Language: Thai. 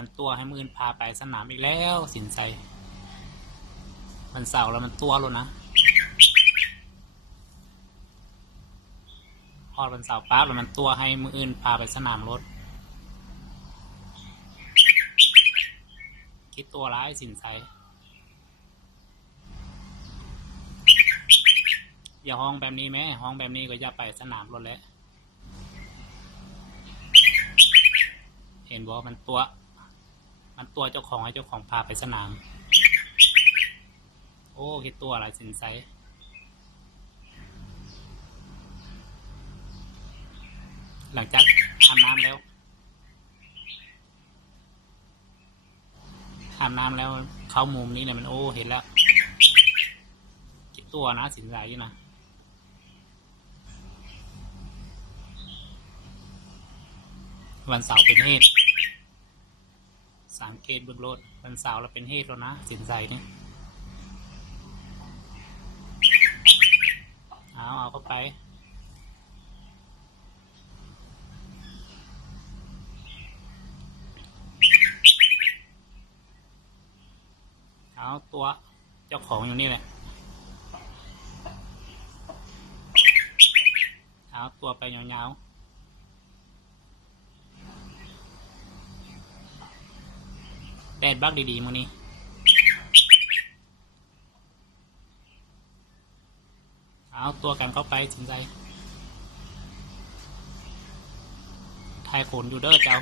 มันตัวให้มือนพาไปสนามอีกแล้วสินใจมันเสาร์แล้วมันตัวแล้วนะพอดวันเสาร์ปั๊บแล้วมันตัวให้มืออื่นพาไปสนามรถ คิดตัวร้ายสินใจอย่าห้องแบบนี้แม่ห้องแบบนี้ก็อย่าไปสนามรถแล้วเห็นบอกมันตัว มันตัวเจ้าของให้เจ้าของพาไปสนาม โอ้คิดตัวอะไรสินไซหลังจากอาบน้ำแล้วอาบน้ำแล้วเข้ามุมนี้เนี่ยมันโอ้เห็นแล้วคิดตัวนะสินไซนะวันเสาร์เป็นเหตุ สังเกตเบื้องรถวันเสาร์เราเป็นเหตุแล้วนะ สินใจเนี่ยเอา เอาเข้าไปเอาตัวเจ้าของอยู่นี่แหละ เอาตัวไปยาวๆ แดดบักดีๆมื้อนี้เอาตัวกันเข้าไปสนใจทายขนอยู่เด้อเจ้า